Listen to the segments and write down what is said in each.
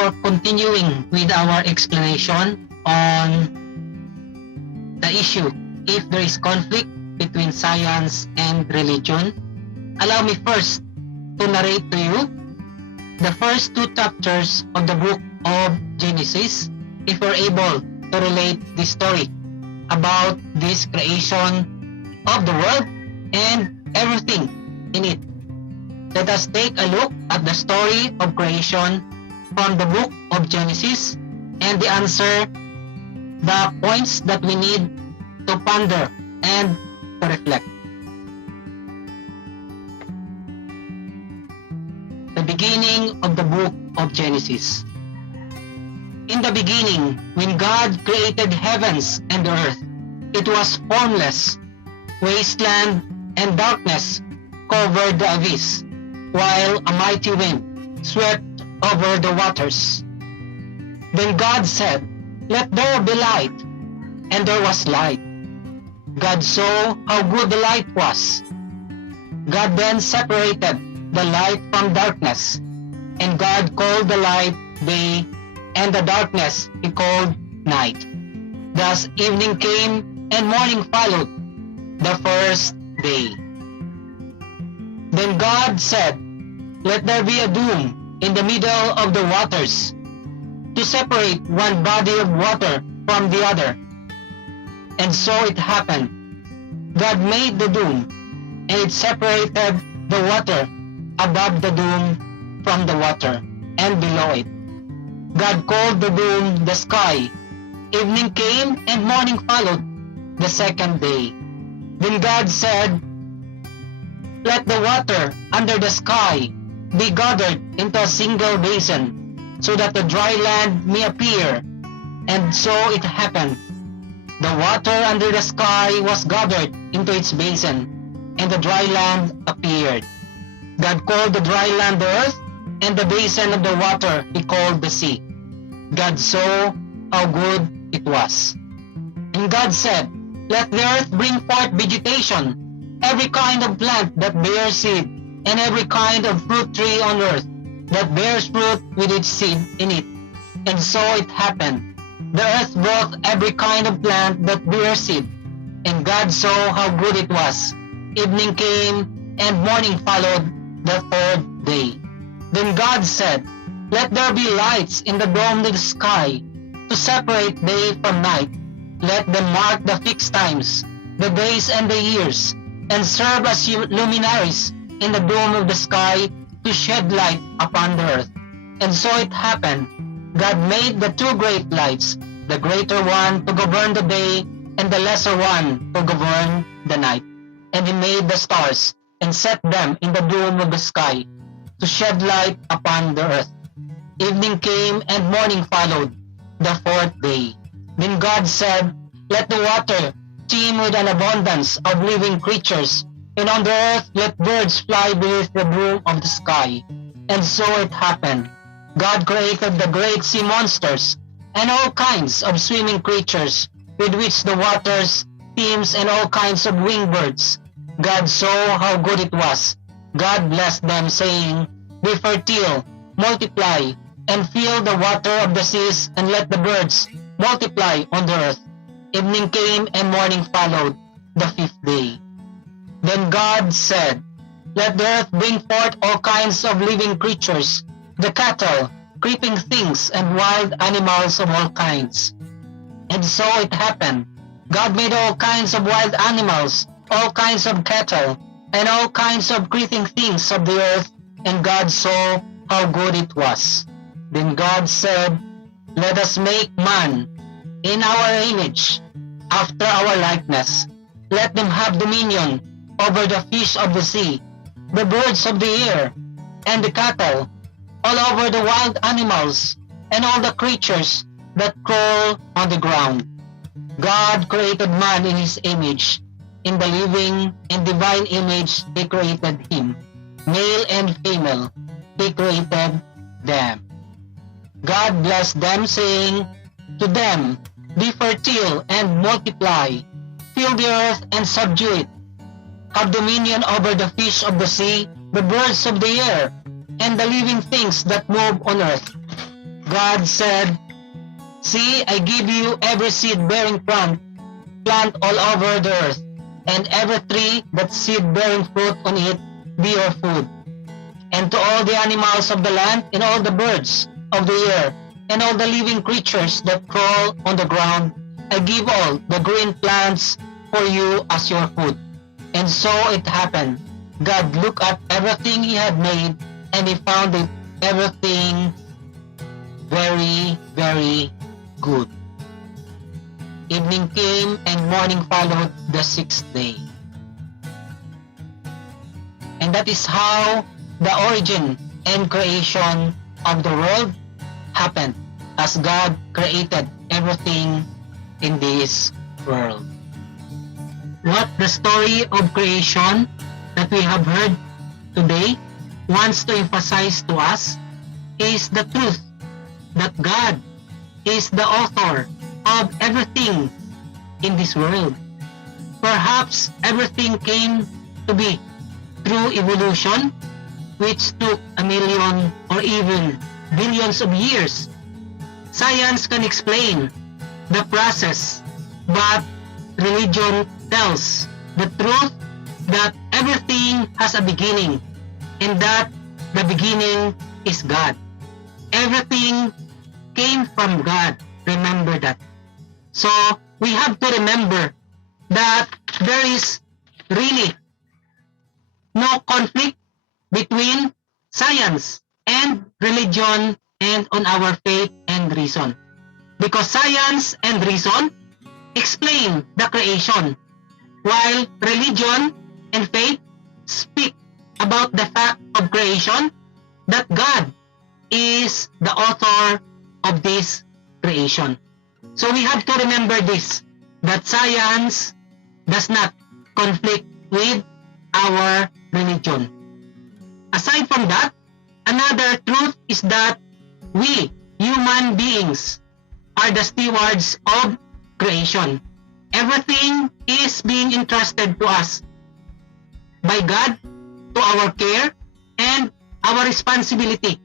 before continuing with our explanation on the issue, if there is conflict between science and religion, allow me first to narrate to you the first 2 chapters of the book of Genesis, if we're able to relate this story about this creation of the world and everything in it. Let us take a look at the story of creation from the book of Genesis and answer the points that we need to ponder and to reflect. The beginning of the book of Genesis. In the beginning, when God created heavens and earth, it was formless, wasteland and darkness covered the abyss, while a mighty wind swept over the waters. Then God said, "Let there be light," and there was light. God saw how good the light was. God then separated the light from darkness, and God called the light day, and the darkness He called night. Thus evening came and morning followed the first day. Then God said, "Let there be a dome in the middle of the waters, to separate one body of water from the other." And so it happened. God made the dome, and it separated the water above the dome from the water and below it. God called the dome the sky. Evening came and morning followed the second day. Then God said, "Let the water under the sky be gathered into a single basin, so that the dry land may appear." And so it happened. The water under the sky was gathered into its basin, and the dry land appeared. God called the dry land the earth, and the basin of the water He called the sea. God saw how good it was. And God said, "Let the earth bring forth vegetation, every kind of plant that bears seed, and every kind of fruit tree on earth that bears fruit with its seed in it." And so it happened. The earth brought every kind of plant that bears seed, and God saw how good it was. Evening came, and morning followed the third day. Then God said, "Let there be lights in the dome of the sky, to separate day from night. Let them mark the fixed times, the days and the years, and serve as luminaries in the dome of the sky, to shed light upon the earth." And so it happened. God made the 2 great lights, the greater one to govern the day, and the lesser one to govern the night. And He made the stars, and set them in the dome of the sky, to shed light upon the earth. Evening came and morning followed the fourth day. Then God said, "Let the water teem with an abundance of living creatures, and on the earth let birds fly beneath the broom of the sky." And so it happened. God created the great sea monsters, and all kinds of swimming creatures, with which the waters teems, and all kinds of winged birds. God saw how good it was. God blessed them, saying, "Be fertile, multiply, and fill the water of the seas, and let the birds multiply on the earth." Evening came and morning followed the 5th day. Then God said, "Let the earth bring forth all kinds of living creatures, the cattle, creeping things, and wild animals of all kinds." And so it happened. God made all kinds of wild animals, all kinds of cattle, and all kinds of creeping things of the earth, and God saw how good it was. Then God said, "Let us make man in our image, after our likeness. Let them have dominion over the fish of the sea, the birds of the air, and the cattle, all over the wild animals, and all the creatures that crawl on the ground." God created man in His image. In the living and divine image He created him. Male and female He created them. God blessed them, saying, "To them be fertile and multiply, fill the earth and subdue it. Have dominion over the fish of the sea, the birds of the air, and the living things that move on earth." God said, "See, I give you every seed-bearing plant all over the earth, and every tree that seed-bearing fruit on it be your food. And to all the animals of the land, and all the birds of the air, and all the living creatures that crawl on the ground, I give all the green plants for you as your food." And so it happened. God looked at everything He had made, and He found it everything very, very good. Evening came, and morning followed the sixth day. And that is how the origin and creation of the world happened, as God created everything in this world. What the story of creation that we have heard today wants to emphasize to us is the truth that God is the author of everything in this world. Perhaps everything came to be through evolution, which took 1,000,000 or even billions of years. Science can explain the process, but religion tells the truth that everything has a beginning, and that the beginning is God. Everything came from God. Remember that. So we have to remember that there is really no conflict between science and religion and on our faith and reason. Because science and reason explain the creation, while religion and faith speak about the fact of creation, that God is the author of this creation. So we have to remember this, that science does not conflict with our religion. Aside from that, another truth is that we, human beings, are the stewards of creation. Everything is being entrusted to us by God, to our care, and our responsibility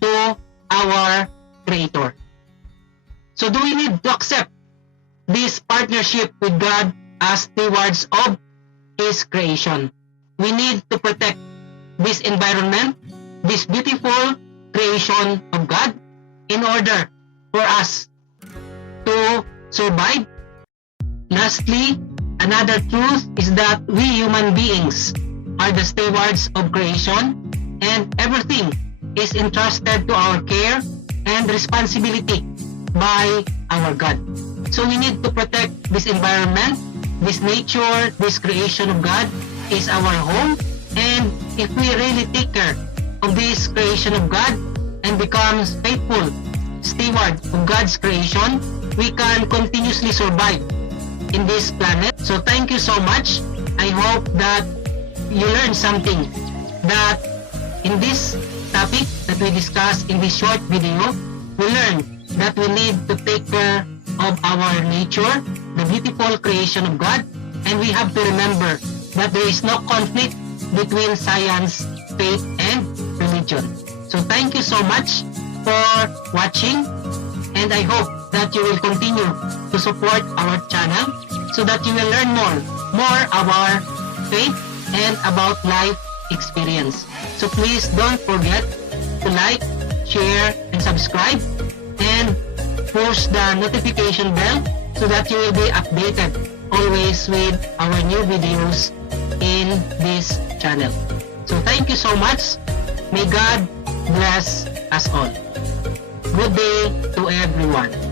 to our Creator. So do we need to accept this partnership with God as stewards of His creation? We need to protect this environment, this beautiful creation of God, in order for us to survive. Lastly, another truth is that we human beings are the stewards of creation, and everything is entrusted to our care and responsibility by our God. So we need to protect this environment, this nature, this creation of God is our home, and if we really take care of this creation of God and become faithful steward of God's creation, we can continuously survive in this planet. So thank you so much. I hope that you learned something, that in this topic that we discussed in this short video, we learned that we need to take care of our nature, the beautiful creation of God, and we have to remember that there is no conflict between science, faith, and religion. So thank you so much for watching, and I hope that you will continue to support our channel so that you will learn more about faith and about life experience. So please don't forget to like, share, and subscribe, and push the notification bell so that you will be updated always with our new videos in this channel. So thank you so much. May God bless us all. Good day to everyone.